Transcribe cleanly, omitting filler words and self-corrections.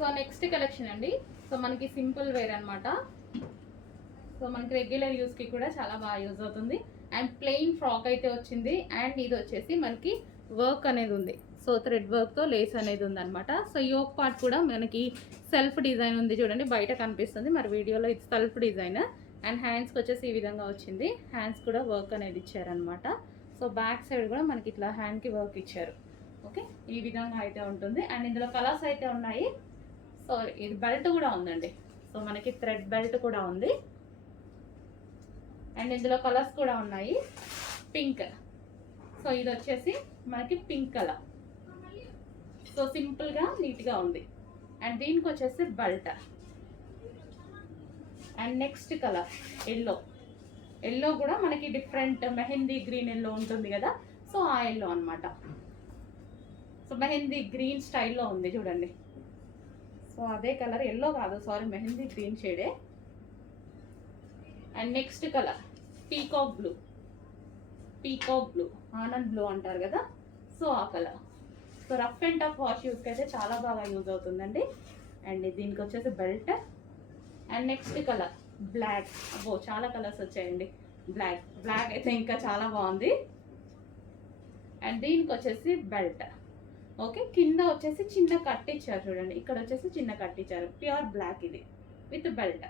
So next collection అండి. So మనకి simple wear అనమాట. సో మనకి రెగ్యులర్ యూస్కి కూడా చాలా బాగా యూజ్ అవుతుంది. అండ్ ప్లెయిన్ ఫ్రాక్ అయితే వచ్చింది. అండ్ ఇది వచ్చేసి మనకి వర్క్ అనేది ఉంది. సో థ్రెడ్ వర్క్తో లేస్ అనేది ఉందన్నమాట. సో యోక్ పార్ట్ కూడా మనకి సెల్ఫ్ డిజైన్ ఉంది చూడండి, బయట కనిపిస్తుంది, మరి వీడియోలో ఇది సెల్ఫ్ డిజైన్. అండ్ హ్యాండ్స్కి వచ్చేసి ఈ విధంగా వచ్చింది. హ్యాండ్స్ కూడా వర్క్ అనేది ఇచ్చారనమాట. సో బ్యాక్ సైడ్ కూడా మనకి ఇట్లా హ్యాండ్కి వర్క్ ఇచ్చారు. ఓకే, ఈ విధంగా అయితే ఉంటుంది. అండ్ ఇందులో కలర్స్ అయితే ఉన్నాయి. సో ఇది బెల్ట్ కూడా ఉందండి. సో మనకి థ్రెడ్ బెల్ట్ కూడా ఉంది. అండ్ ఇందులో కలర్స్ కూడా ఉన్నాయి. పింక్, సో ఇది వచ్చేసి మనకి పింక్ కలర్. సో సింపుల్గా నీట్గా ఉంది. అండ్ దీనికి వచ్చేసి belt. And next colour yellow. Yellow కూడా మనకి డిఫరెంట్ మెహందీ గ్రీన్ ఎల్లో ఉంటుంది కదా, సో ఆ ఎల్లో అనమాట. సో మెహందీ గ్రీన్ స్టైల్లో ఉంది చూడండి. సో అదే కలర్, ఎల్లో కాదు సారీ, మెహందీ గ్రీన్ షేడే. And next colour peacock blue. Peacock blue, Anand blue అంటారు కదా, సో ఆ colour. So rough and tough wash యూస్కి అయితే చాలా బాగా యూజ్ అవుతుందండి. అండ్ దీనికి వచ్చేసి belt. And next colour black. అబ్బో చాలా కలర్స్ వచ్చాయండి. బ్లాక్, బ్లాక్ అయితే ఇంకా చాలా బాగుంది. అండ్ దీనికి వచ్చేసి బెల్ట్. ఓకే, కింద వచ్చేసి చిన్న కట్ ఇచ్చారు చూడండి, ఇక్కడ వచ్చేసి చిన్న కట్ ఇచ్చారు. ప్యూర్ బ్లాక్ ఇది విత్ బెల్ట్.